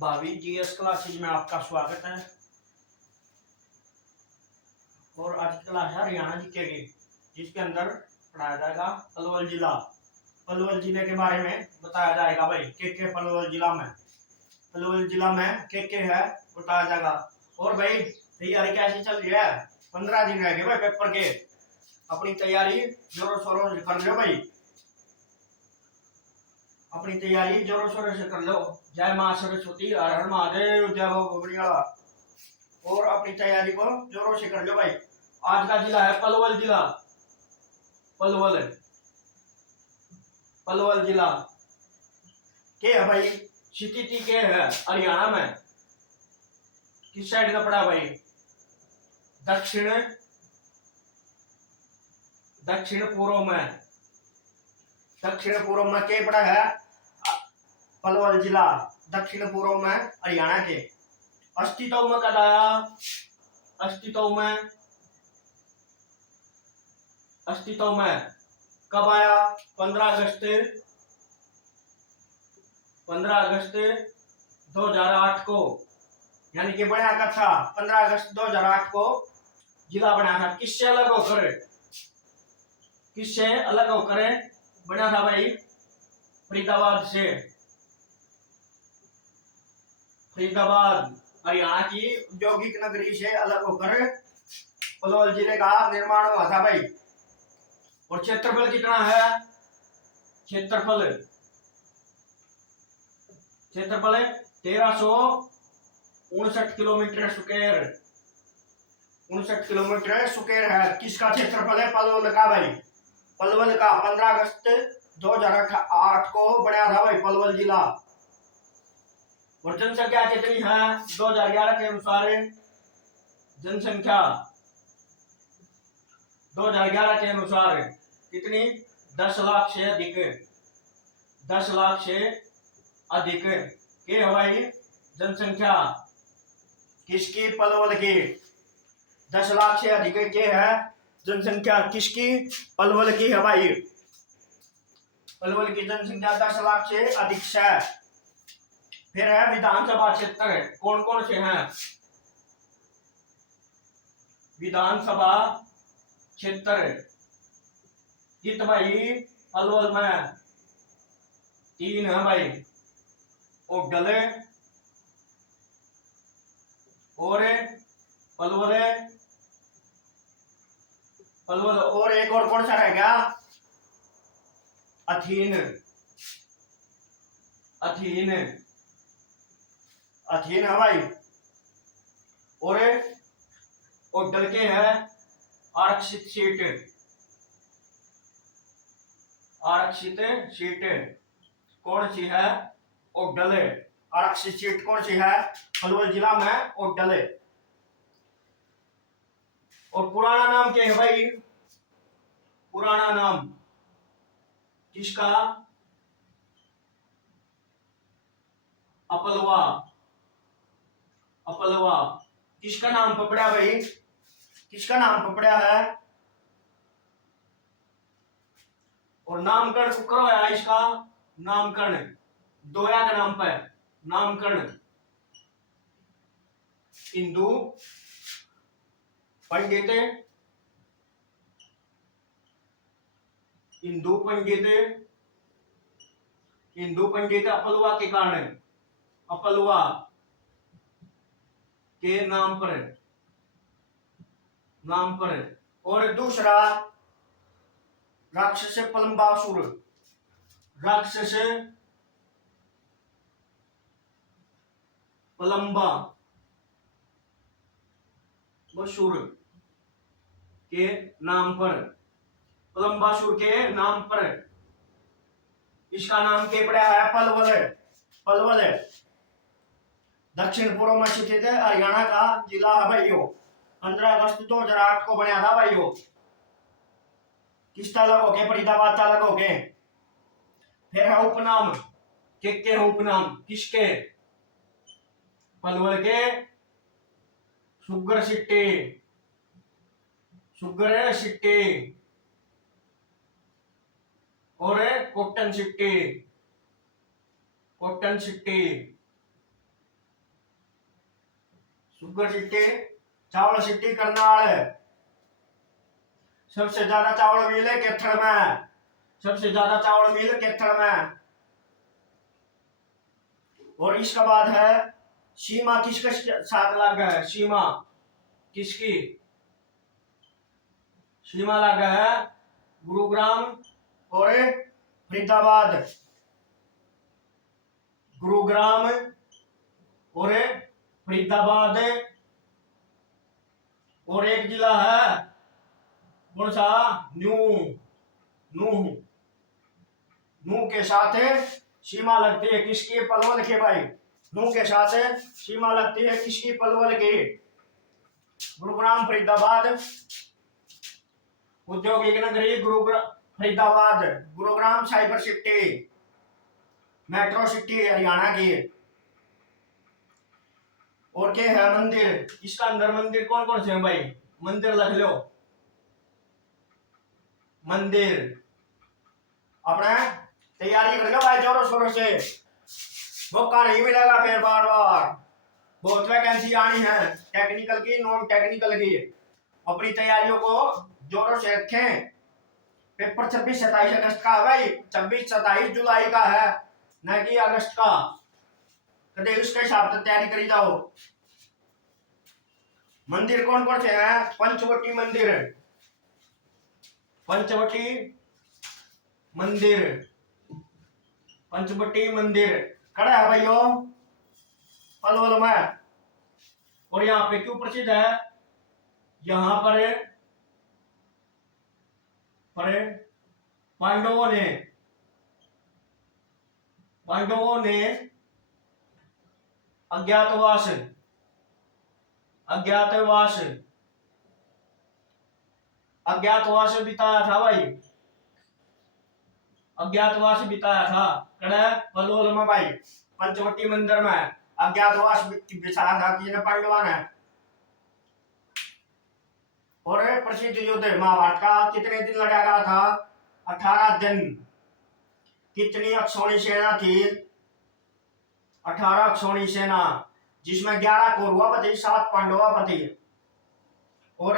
भावी GS classes में आपका स्वागत है। और आज की क्लास है हरियाणा जीके की, जिसके अंदर पढ़ाया जाएगा पलवल जिला। पलवल जिले के बारे में बताया जाएगा भाई, के पलवल जिला में, पलवल जिला में के है बताया जाएगा। और भाई तैयारी कैसी चल रही है? 15 दिन रह गए भाई पेपर के, अपनी तैयारी जोरों शोरों से कर लो भाई, अपनी तैयारी जोरों शोरों से कर लो। जय मां सरस्वती, हर हर महादेव, जय हो गोबड़िया। और अपनी तैयारी को जोरों से कर लो भाई। आज का जिला है पलवल जिला। पलवल पलवल जिला के है भाई, स्थिति के है हरियाणा में, किस साइड का पड़ा भाई? दक्षिण दक्षिण पूर्व में, दक्षिण पूर्व में के पड़ा है पलवल जिला, दक्षिण पूर्व में हरियाणा के। अस्तित्व में कब आया? अस्तित्व में कब आया? 15 अगस्त 2008 को, यानी कि बना का था 15 अगस्त 2008 को जिला बना था। किससे अलग होकर बना था भाई? फरीदाबाद से। फरीदाबाद हरियाणा की औद्योगिक नगरी से अलग होकर पलवल जिले का निर्माण हुआ था भाई। और क्षेत्रफल कितना है? क्षेत्रफल 1359 किलोमीटर स्क्वायर, 59 किलोमीटर स्क्वायर है। किसका क्षेत्रफल है? पलवल का भाई, पलवल का। 15 अगस्त 2008 को बना था भाई पलवल जिला। और जनसंख्या कितनी है? 2011 के अनुसार जनसंख्या 2011 के अनुसार कितनी? 10 लाख से अधिक, 10 लाख से अधिक के है भाई जनसंख्या। किसकी? पलवल की। 10 लाख से अधिक के है जनसंख्या, किसकी? पलवल की है भाई। पलवल की जनसंख्या 10 लाख से अधिक है। फिर है विधानसभा क्षेत्र, कौन कौन से हैं? विधानसभा क्षेत्र कित भाई पलवल में 3 है भाई, ओडल और पलवल, और एक और कौन सा रहेगा? अथीन है भाई। और ओडल के है आरक्षित सीट कौन सी है? ओडल। आरक्षित सीट कौन सी है? पलवल जिला में ओडल। और पुराना नाम क्या है भाई? पुराना नाम किसका? अपलवा। किसका नाम पकड़ा भाई? किसका नाम पकड़ा है? और नामकरण करवाया इसका, नामकरण दोया के नाम पर नामकरण। इंदु पंडित अपलवा के कारण, अपलवा के नाम पर। और दूसरा राक्षस पलम्बासुर, राक्षस पलम्बासुर के नाम पर, पलम्बासुर के नाम पर इसका नाम क्या पड़ा है? पलवल। दक्षिण पूर्व में स्थित है, हरियाणा का जिला है भाई यो। 15 अगस्त 2008 को बना था भाई यो। किस तालुक हो गए? फरीदाबाद तालुक हो गए। फिर है उपनाम, के है उपनाम किसके? पलवल के सुगर सिट्टी और कॉटन सिट्टी। शुगर सिटी चावल सिटी करनाल। सबसे ज्यादा चावल मिले कैथल में, सबसे ज्यादा चावल मिल कैथल में। और इसके बाद है सीमा किसके साथ लगा है, सीमा किसकी, सीमा लगा है गुरुग्राम और फरीदाबाद, गुरुग्राम और फरीदाबाद। और एक जिला है कौन सा, नूह, नूह, नूह के साथ सीमा लगती है किसकी, पलवल के भाई। नूह के साथ सीमा लगती है किसकी, पलवल की। गुरुग्राम फरीदाबाद औद्योगिक नगरी Gurugram Faridabad, Gurugram cyber city, metro city Haryana की। और क्या है मंदिर, इसका अंदर मंदिर कौन कौन से हैं भाई, मंदिर लिख लो। मंदिर अपने तैयारी कर लो भाई जोरों शोरों से, मौका नहीं मिलेगा फिर बार बार। बहुत वैकेंसी आनी है टेक्निकल की, नॉन टेक्निकल की। अपनी तैयारियों को जोरों से रखें। पेपर 26-27 अगस्त का है भाई, 26-27 जुलाई का है, न कि अगस्त का। कदे उसके हिसाब से तैयारी करी जाओ। मंदिर कौन कौन से हैं, पंचवटी मंदिर, पंचवटी मंदिर, पंचवटी मंदिर खड़ा है भाइयों पलवल में। और यहाँ पे क्यों प्रसिद्ध है, यहाँ पर पांडवों ने अज्ञातवास अज्ञातवास अज्ञातवास बिताया था भाई, अज्ञातवास बिताया था कड़ा पलवल में भाई, पंचवटी मंदिर में अज्ञातवास बिताया था किसने, पांडवा ने। और प्रसिद्ध युद्ध महाभारत का कितने दिन लड़ा गया था, 18 दिन। कितनी अक्षौणी सेना थी, 18 अक्षौणी सेना, जिसमें 11 कौरवापति 7 पांडवापति। और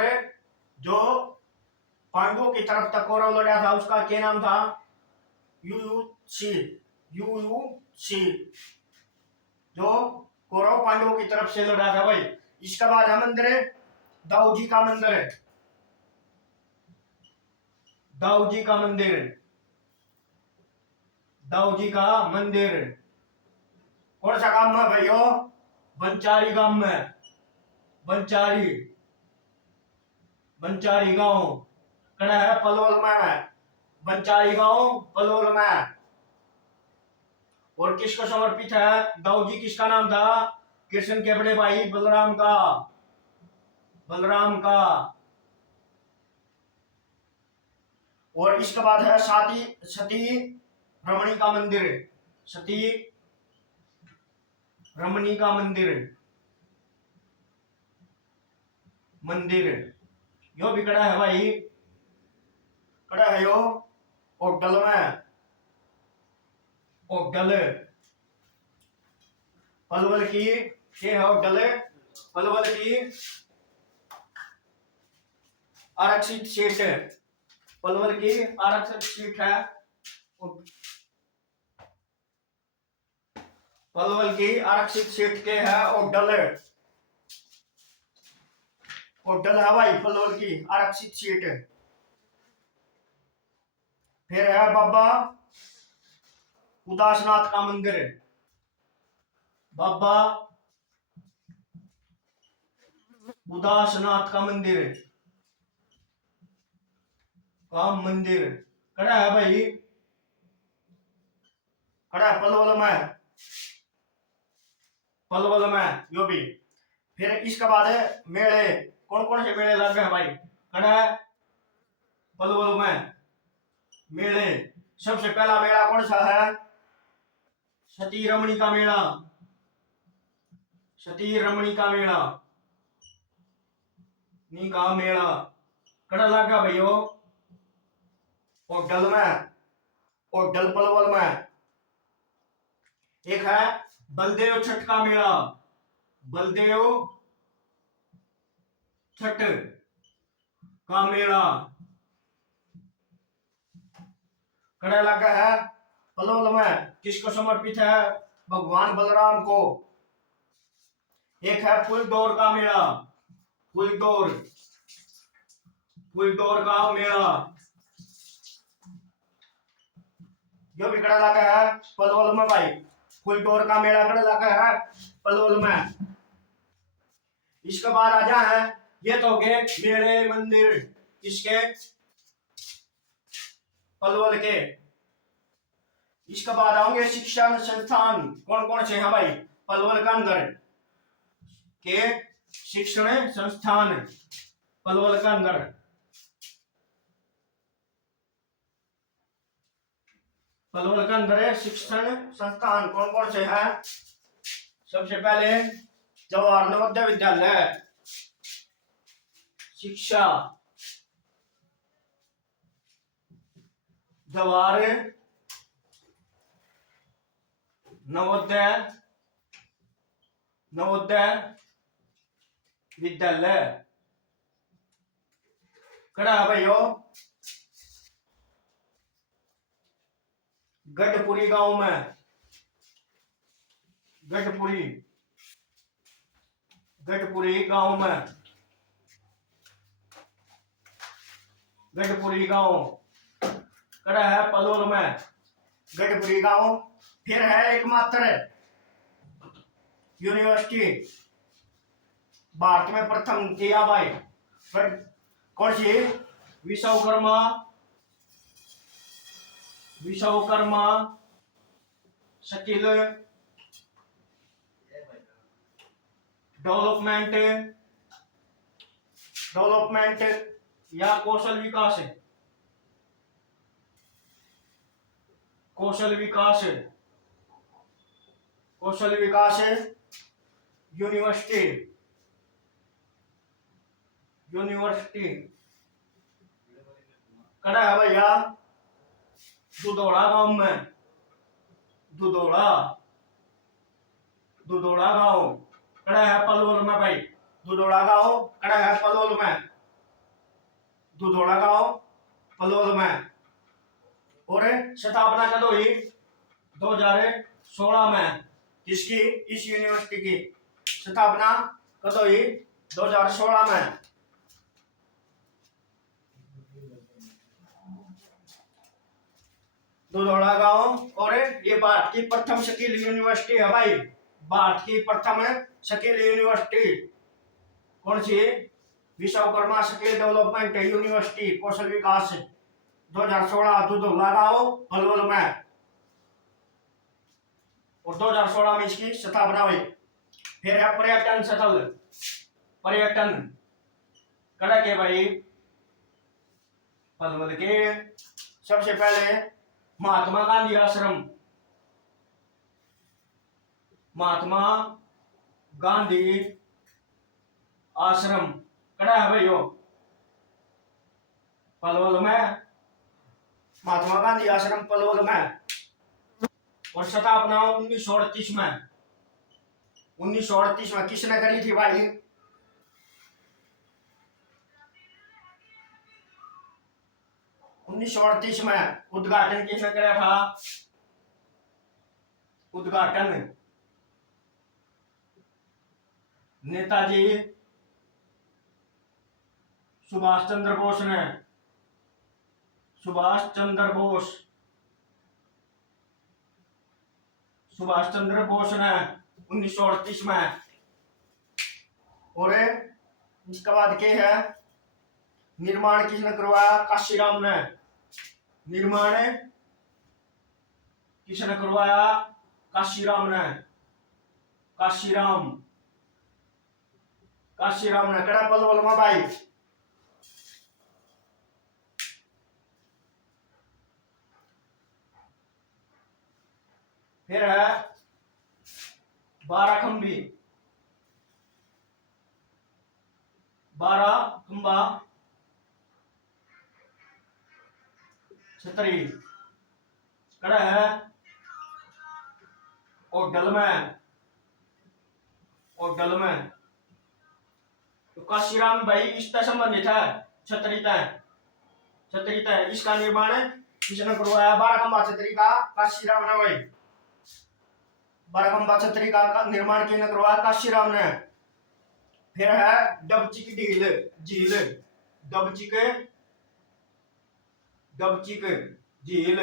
जो पांडवों की तरफ तक कौरव लड़ा था उसका क्या नाम था, युयुत्सी, युयुत्सी, जो कौरव पांडवों की तरफ से लड़ा था भाई। इसके बाद है मंदिर दाऊ जी का मंदिर, दाऊ जी का मंदिर, दाऊ जी का मंदिर कौन सा गांव में भाइयों, बंचारी गांव में, बंचारी, बंचारी गांव कड़ा है पलवल में, बंचारी गांव पलवल में। और किसको समर्पित है, दाऊ जी किसका नाम था, कृष्ण के बड़े भाई बलराम का, बलराम का। और इसके बाद है सती रमणी का मंदिर, सती रमणी का मंदिर, मंदिर यो भी कड़ा है भाई, कड़ा है यो ओडल में, ओडल पलवल की, ये है ओडल पलवल की आरक्षित सीट, पलवल की आरक्षित सीट है, पलवल की आरक्षित सीट के है ओडल, ओडल है भाई पलवल की आरक्षित सीट। फिर है बाबा उदासनाथ का मंदिर, बाबा उदासनाथ का मंदिर, का मंदिर कड़ा है भाई, कड़ा है पलवल में, पलवल में यो भी। फिर इसके बाद है मेले, कौन कौन से मेले लग गए भाई, कड़ा है पलवल में मेले। सबसे पहला मेला कौन सा है, सती रमणी का मेला, सती रमणी का मेला, नी का मेला कड़ा लगा भाइयों ओडल में, ओडल पलवल में। एक है बलदेव छठ का मेला, बलदेव छठ का मेला कड़ा लगा है पलवल में, किसको समर्पित है? भगवान बलराम को। एक है फुलदौर का मेला, फुलदौर, फुलदौर का मेला, जो भी कड़ा लगा है पलवल में भाई। फुलदौर का मेला कड़ा लगा है पलवल में। इसके बाद राजा है, ये तो हो गए मेले मंदिर किसके? पलवल के। इसके बाद आओगे शिक्षण संस्थान, कौन कौन से हैं भाई पलवल के अंदर के? शिक्षण संस्थान पलवल के अंदर, पलवल के अंदर है शिक्षण संस्थान कौन कौन से हैं? सबसे पहले जवाहर नवोदय विद्यालय शिक्षा, जवाहर नवोदय, नवोदय विद्यालय कड़ा है भाइयों गढ़पुरी गांव में, गढ़पुरी, गढ़पुरी गांव में, गढ़पुरी गांव कड़ा है पलवल में, गढ़पुरी गांव। फिर है एकमात्र यूनिवर्सिटी भारत में प्रथम किया भाई, कौन सी? Vishwakarma, Vishwakarma skill development, development या कौशल विकास, कौशल विकास, कौशल विकास यूनिवर्सिटी, यूनिवर्सिटी कड़ा है भैया दुधौड़ा गांव में, दुधौड़ा, दुधौड़ा गांव कड़ा है पलवल में भाई। दुधौड़ा गांव कड़ा है पलवल में, दुधौड़ा गांव पलवल में। और स्थापना कब हुई? 2016 में। किसकी? इस यूनिवर्सिटी की स्थापना कब हुई? 2016 में। दुधौड़ा गांव। और ये भारत की प्रथम स्किल यूनिवर्सिटी है भाई, भारत की प्रथम स्किल यूनिवर्सिटी कौन सी? विश्वकर्मा स्किल डेवलपमेंट यूनिवर्सिटी कौशल विकास 2016 दुधौड़ा गांव पलवल में। और 2016 में इसकी स्थापना हुई। फिर है पर्यटन स्थल, पर्यटन कड़ा के भाई पलवल के। सबसे पहले महात्मा गांधी आश्रम, महात्मा गांधी आश्रम कड़ा है भाइयों पलवल में, महात्मा गांधी आश्रम पलवल में। और स्थापना 1938 में, 1938 में किसने करी थी भाई? उन्नीस सौ 38 में उद्घाटन किसने कराया था? उद्घाटन नेताजी सुभाष चंद्र बोस ने, सुभाष चंद्र बोस, सुभाष चंद्र बोस ने 1938 में। और इसके बाद क्या है? निर्माण किसने करवाया? काशीराम ने। निर्माण किसने करवाया? काशीराम ने, काशीराम, काशीराम ने कड़ा पलवल में भाई। फिर है बाराखंबी, बाराखंबा छतरी कड़ा है और डल में, और डल में। तो काशीराम भाई इससे संबंधित है। छतरी तय, छतरी तय इसका निर्माण किसने करवाया? बाराखंबा छतरी का काशीराम ने भाई, बाराखंबा छतरी का निर्माण किसने करवाया? काशीराम ने। फिर है डबचिक झील, झील डबचिक, डबचिक झील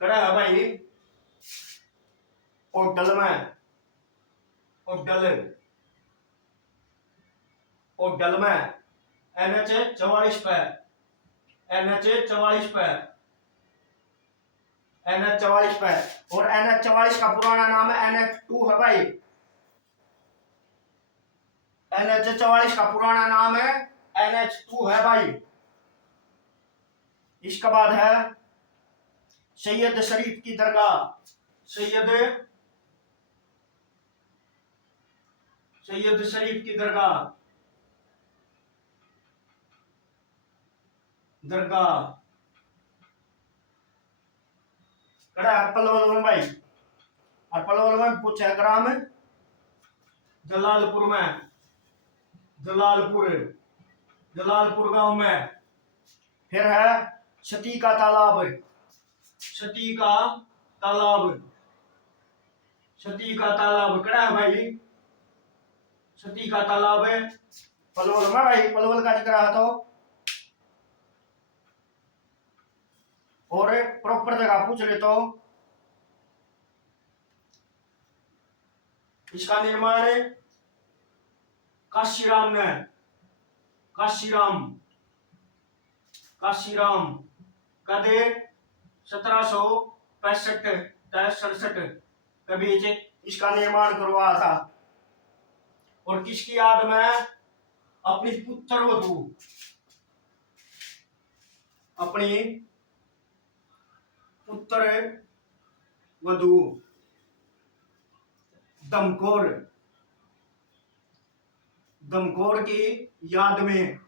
कड़ा है भाई ओडल में, ओडल, ओडल में NH 44 पे, NH 44 पे, NH 44 पे। और NH 44 का पुराना नाम है NH2 है भाई। NH 44 का पुराना नाम है NH2 है भाई। इसके बाद है सैयद शरीफ की दरगाह, सैयद, सैयद शरीफ की दरगाह, दरगाह कड़ा पलवल में भाई। और पलवल में पूछा ग्राम जलालपुर में, जलालपुर, जलालपुर गांव में। फिर है सती का तालाब, सती का तालाब, सती का तालाब कड़ा है भाई? सती का तालाब है पलवल में भाई, पलवल का जिक्र है तो। और प्रॉपर जगह पूछ ले तो इसका निर्माण काशीराम ने, काशीराम, काशीराम कदे 1765-67 के बीच इसका निर्माण करवाया था। और किसकी याद में? अपनी पुत्र वधू, अपनी पुत्र वधू दमकोर, दमकोर की याद में,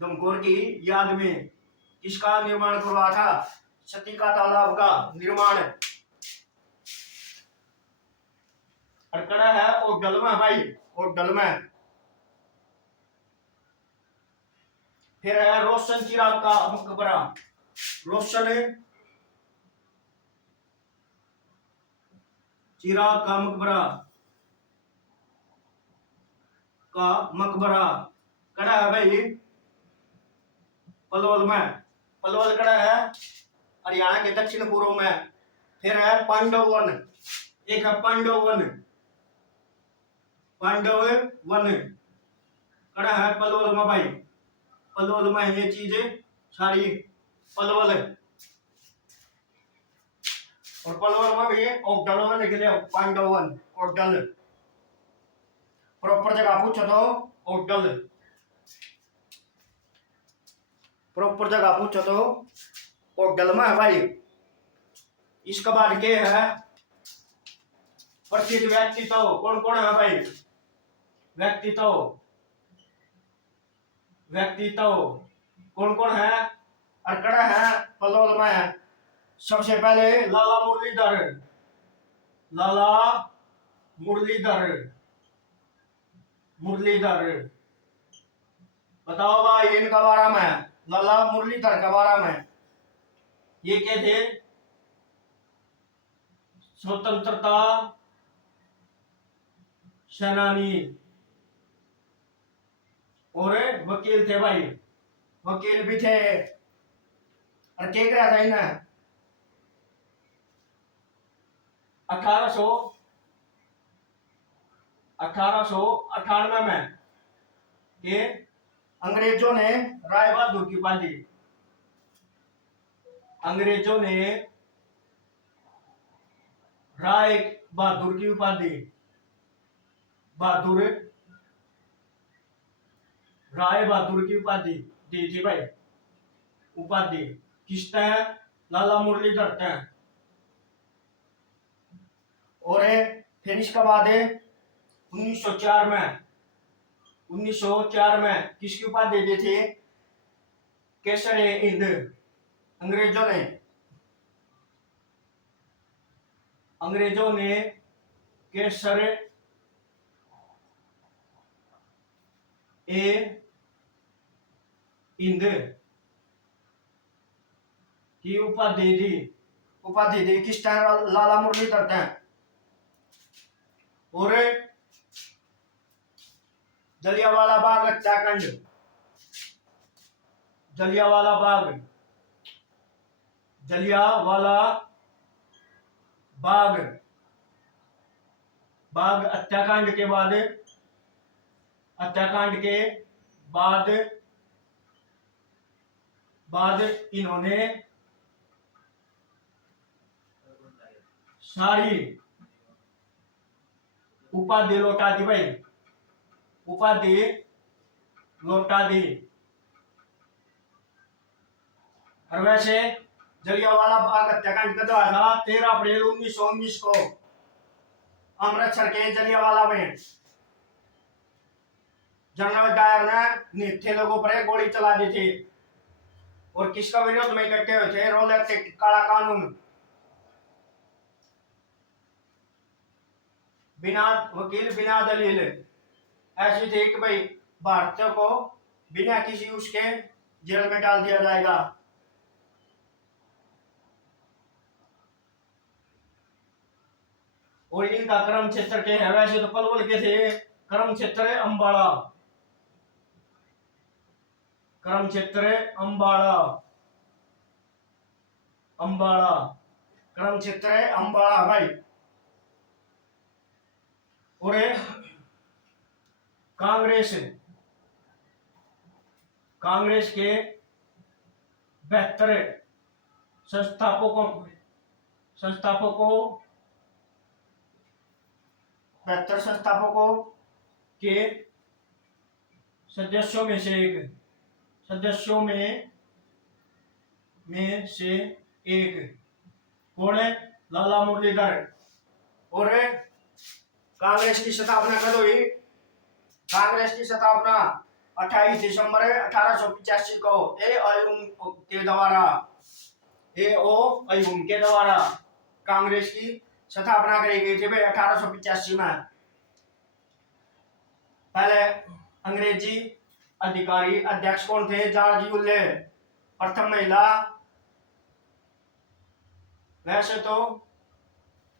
दमकोर की याद में किसका निर्माण करवाया था? सती का तालाब का निर्माण। और कड़ा है ओडल में भाई, ओडल में। फिर है रोशन चिराग का मकबरा, रोशन चिराग का मकबरा, का मकबरा कड़ा है भाई पलवल में। पलवल कड़ा है हरियाणा के दक्षिण पूर्व में। फिर है पांडव वन, एक है पांडव वन, पांडव वन कड़ा है पलवल में भाई। पलवल में ये चीजें सारी पलवल। और पलवल में भी ओडल में लिख लिया पांडव वन, ओडल। प्रॉपर जगह पूछो तो ओडल, प्रॉपर जगह पूछो तो ओडल में है भाई। इसके बाद के है प्रसिद्ध व्यक्तित्व, कौन कौन है भाई? व्यक्तित्व, व्यक्तित्व कौन कौन है? अरकड़ा है पलवल में है। सबसे पहले लाला मुरलीधर, लाला मुरलीधर, मुरलीधर बताओ भाई इनका बारे में, लाला मुरलीधर के बारे में। ये क्या थे? स्वतंत्रता सेनानी और वकील थे भाई, वकील भी थे। और क्या करा था इन्हें? 1898 में ये अंग्रेजों ने राय बहादुर की उपाधि, अंग्रेजों ने राय बहादुर की उपाधि, बहादुर, राय बहादुर की उपाधि दी थी भाई। उपाधि किसते हैं? लाला मुरलीधर थे। और फिर इसके बाद 1904 में, 1904 में किसकी उपाधि दी थी? केसर हिंद, अंग्रेजों ने, अंग्रेजों ने केसर ए इंद की उपाधि दी किस टाइम लाला मुरलीधर ने। और जलियांवाला बाग हत्याकांड, जलियांवाला बाग हत्याकांड के बाद इन्होंने सारी उपाधि लौटा दी भाई, उपाधि लौटा दी। और वैसे जलियांवाला बाग हत्याकांड कब हुआ था? 13 अप्रैल 1919 को अमृतसर के जलियांवाला में जनरल डायर ने निहत्थे लोगों पर गोली चला दी थी। और किसका विरोध में इकट्ठे हुए थे? रॉलेट एक्ट, काला कानून। बिना वकील बिना दलील, ऐसी थी कि भाई भारतीयों को बिना किसी उसके जेल में डाल दिया जाएगा। और इनका कर्म क्षेत्र के है, वैसे तो पलवल के थे, कर्म क्षेत्र है अंबाला, कर्म क्षेत्र है अंबाला, कर्म क्षेत्र है अंबाला भाई। और कांग्रेस के 72 संस्थापकों के सदस्यों में से एक कौन है? लाला मुरलीधर। और कांग्रेस की स्थापना कब हुई? कांग्रेस की स्थापना 28 दिसंबर 1885 को ए ओ अयूम के द्वारा कांग्रेस की स्थापना करी गई थी भाई 1885 में। पहले अंग्रेजी अधिकारी अध्यक्ष कौन थे? George Yule. प्रथम महिला, वैसे तो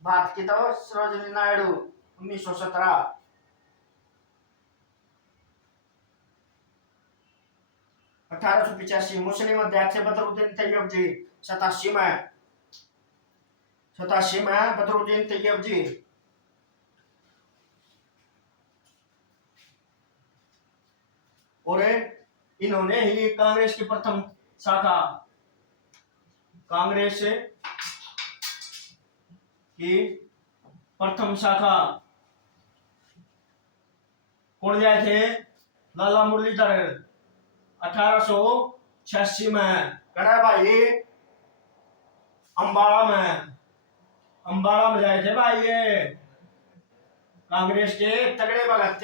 भारत की तो सरोजिनी नायडू 1917। मुस्लिम अध्यक्ष बदरुद्दीन तैयब जी 87 में बदरुद्दीन तैयब जी। और इन्होंने ही कांग्रेस की प्रथम शाखा, कांग्रेस की प्रथम शाखा कौन जाए थे? लाला मुरलीधर 1886 में। कड़ा भाई अंबाला में जाए थे भाई। ये कांग्रेस के तगड़े भगत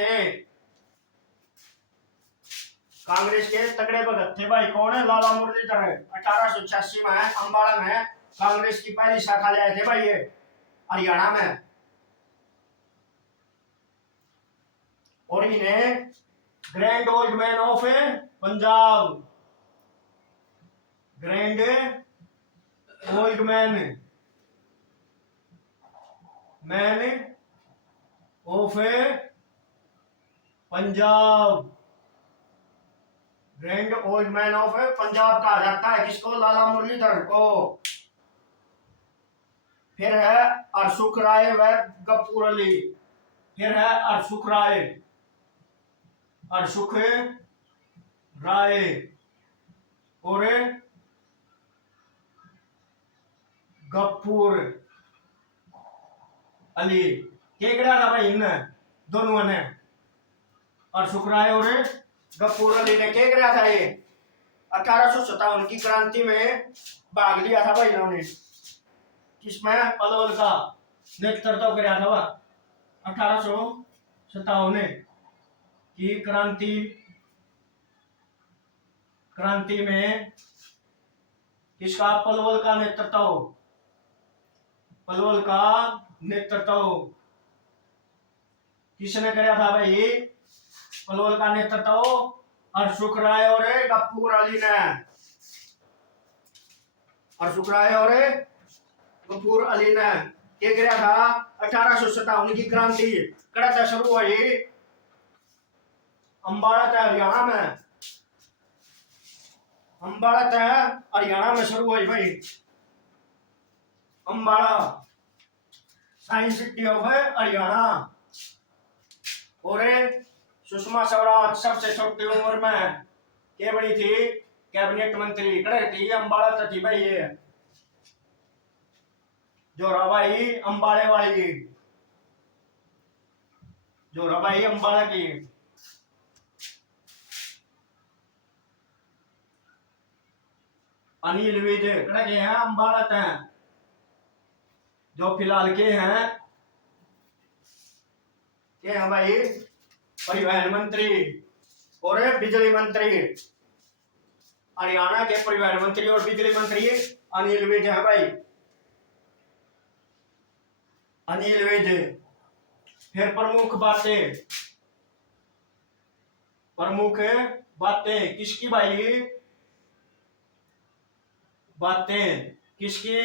थे, भाई। कौन है? लाला मुरलीधर 1886 में अंबाला में कांग्रेस की पहली शाखा ले आए थे भाई, ये हरियाणा में। और इन्हें grand old man of Punjab, grand old man of Punjab, grand old man of Punjab कहा जाता है किसको? लाला मुरलीधर को। फिर है अरसुख राय व गफूर अली, फिर है अरसुख राय और गफूर अली। क्या गिरा था भाई इन दोनों ने? अरसुख राय और गफूर अली ने क्या गिरा था? ये 1857 की क्रांति में भाग लिया था भाई इन्होंने। किसमें? पलवल का नेतृत्व किया था 1857 की क्रांति में। किसका? पलवल का नेतृत्व किसने किया था भाई? पलवल का नेतृत्व हरसुख राय और गफूर अली ने, हरसुख राय और गफूर अली ने क्या किया था। 1857 की क्रांति कड़ा से शुरू हुई अम्बाड़ा तय हरियाणा में, अम्बाड़ा तय हरियाणा में शुरू हुई भाई। Ambala science city of Haryana. और सुषमा स्वराज सबसे छोटी उम्र में क्या बनी थी, कैबिनेट मंत्री कड़े थी अम्बाड़ा तक थी भाई। ये जोराबाई अम्बाड़े वाली, जोराबाई अम्बाड़ा की। अनिल विज कड़े के हैं अम्बाड़ा तक, जो फिलहाल के हैं भाई परिवहन मंत्री और बिजली मंत्री। हरियाणा के परिवहन मंत्री और बिजली मंत्री अनिल विज है भाई, अनिल विज। फिर प्रमुख बातें किसकी भाई, बातें किसकी,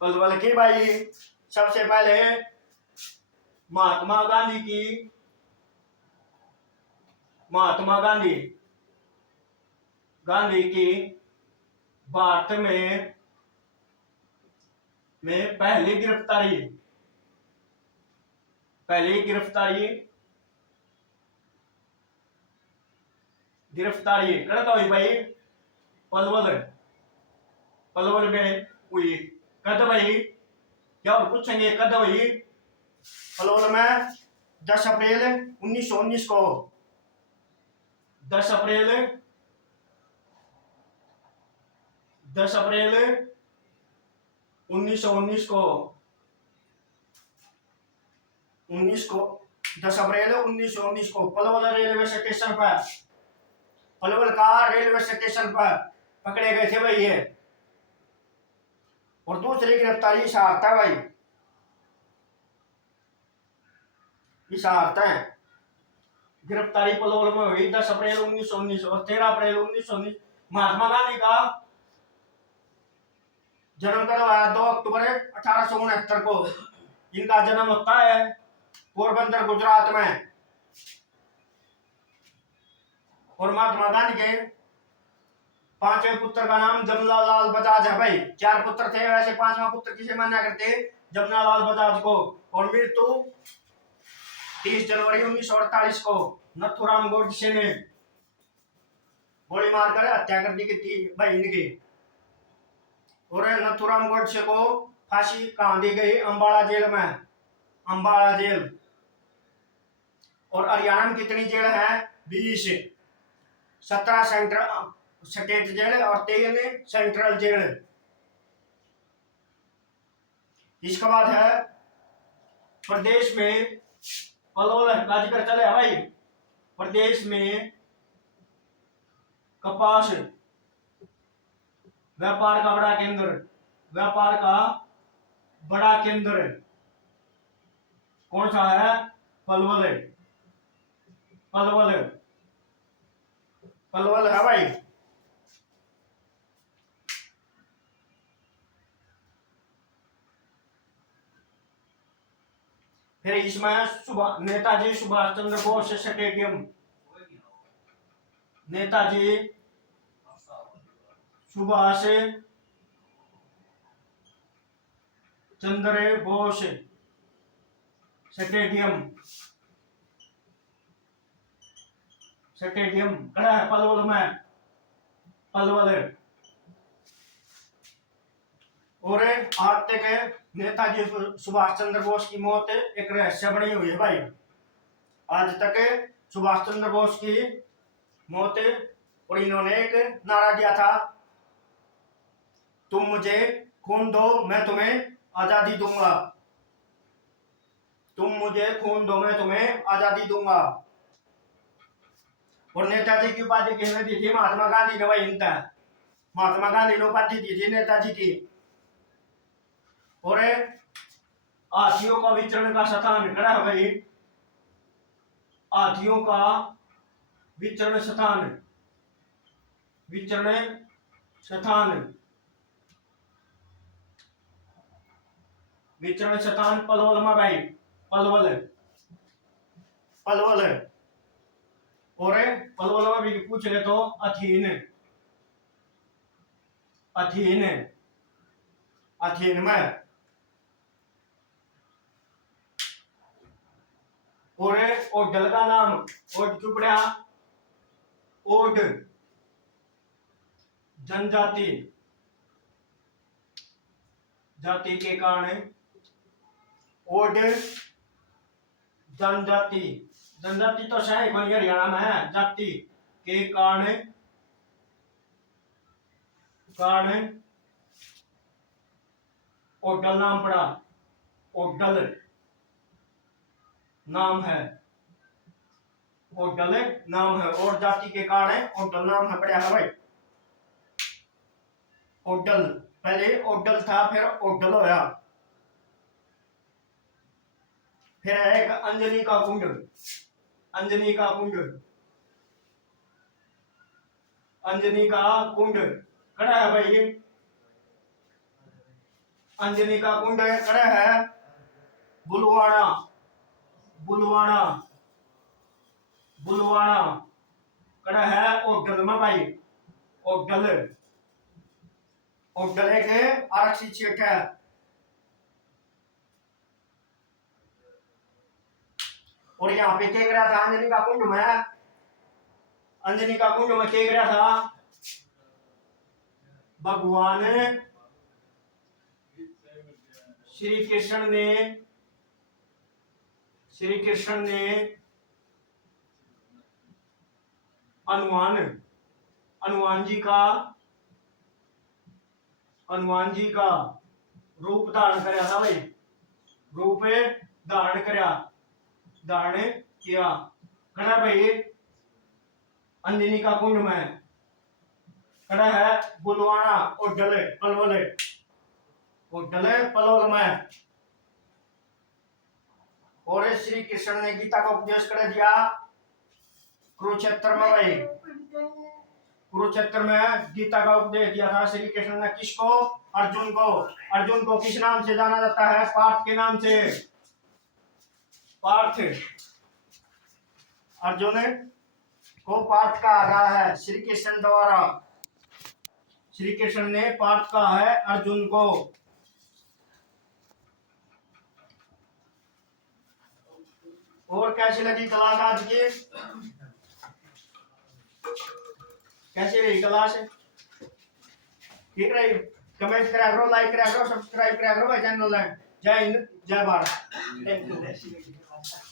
पलवल की भाई। सबसे पहले महात्मा गांधी की, महात्मा गांधी की भारत में पहली गिरफ्तारी करता हुई भाई पलवल में हुई। कद भाई क्या और पूछेंगे, कद हुई पलवल में 10 अप्रैल 1919 को, 10 अप्रैल 1919 को 10 अप्रैल 1919 को पलवल रेलवे स्टेशन पर, पलवल का रेलवे स्टेशन पर पकड़े गए थे भाई ये। और दूसरी गिरफ्तारी सहारता भाई, सहारता है गिरफ्तारी पलवल में हुई 10 अप्रैल 1919 और 13 अप्रैल 1919। महात्मा गांधी का जन्म करवाया 2 अक्टूबर 1869 को। इनका जन्म होता है पोरबंदर गुजरात में। और महात्मा गांधी के 5वें पुत्र का नाम जमनालाल बजाज है भाई। 4 पुत्र थे, वैसे 5वां पुत्र किसे माना करते, जमनालाल बजाज को। और मृत्यु 30 जनवरी 1948 को नथुराम गोडसे ने गोली मारकर हत्या कर दी थी भाई इनकी। और नथुराम गोडसे को फांसी कहां दी गई, अम्बाड़ा जेल में, अम्बाड़ा जेल। और हरियाणा में कितनी जेल है, 20, 17 सेंट्रल स्टेट जेल और 3 सेंट्रल जेल। इसके बाद है प्रदेश में पलवल का जिक्र चले भाई। प्रदेश में कपास व्यापार का बड़ा केंद्र, व्यापार का बड़ा केंद्र कौन सा है, पलवल, पलवल, पलवल है भाई। फिर इसमें Netaji Subhash Chandra Bose stadium, Netaji Subhash Chandra Bose stadium, stadium खड़ा है पलवल में, पलवल। और आज तक नेताजी सुभाष चंद्र बोस की मौत एक रहस्य बनी हुई है भाई। आज तक सुभाष चंद्र बोस की मौत, और इन्होंने एक नारा दिया था, तुम मुझे खून दो मैं तुम्हें आजादी दूंगा, तुम मुझे खून दो मैं तुम्हें आजादी दूंगा। और नेताजी की उपाधि किसने दी थी, महात्मा गांधी ने भाई। इनका महात्मा गांधी ने उपाधि दी थी नेताजी की। और हाथियों का विचरण का स्थान खड़ा है भाई, हाथियों का विचरण स्थान, विचरण स्थान, विचरण स्थान पलवल में भाई, पलवल, पलवल। और पलवल में भी पूछ ले तो अथीन, अथीन, अथीन में। और ओडल का नाम, ओड क्यों पड़ा, ओड जनजाति, जाति के कारण ओड जनजाति, जनजाति तो शायद बनी हरियाणा में है, जाति के कारण, कारण ओडल नाम पड़ा, ओडल नाम है, ओडल नाम है। और जाति के कारण ओडल नाम है पड़ा है भाई। ओडल, पहले ओडल था फिर ओडल होया। फिर है एक अंजनी का कुंड, अंजनी का कुंड, अंजनी का कुंड कड़ा है भाई। अंजनी का कुंड कड़ा है बुलवाड़ा, बुलवाड़ा, बुलवाड़ा कड़ा है ओडल में भाई। ओडल, ओडल एक आरक्षित क्षेत्र है। और यहाँ पे क्या करा था अंजनी का कुंड में, अंजनी का कुंड में क्या करा था, भगवान श्री कृष्ण ने, श्री कृष्ण ने हनुमान, हनुमान जी का, हनुमान जी का रूप धारण कराया था भाई, रूप धारण कराया, धारण किया खड़ा भाई अंजनी का कुंड में। खड़ा है बुलवाना ओडल पलवल, ओडल पलवल में। और श्री कृष्ण ने गीता का उपदेश कर दिया कुरुक्षेत्र में भाई, कुरुक्षेत्र में गीता का उपदेश दिया था श्री कृष्ण ने किसको, अर्जुन को। अर्जुन को किस नाम से जाना जाता है, पार्थ के नाम से, पार्थ, अर्जुन को पार्थ कहा गया है श्री कृष्ण द्वारा, श्री कृष्ण ने पार्थ कहा है अर्जुन को। और कैसी लगी क्लास आज की, कैसी रही क्लास, ठीक रही, कमेंट करा करो, लाइक करा करो, सब्सक्राइब करा करो चैनल। जय हिंद, जय भारत, थैंक यू।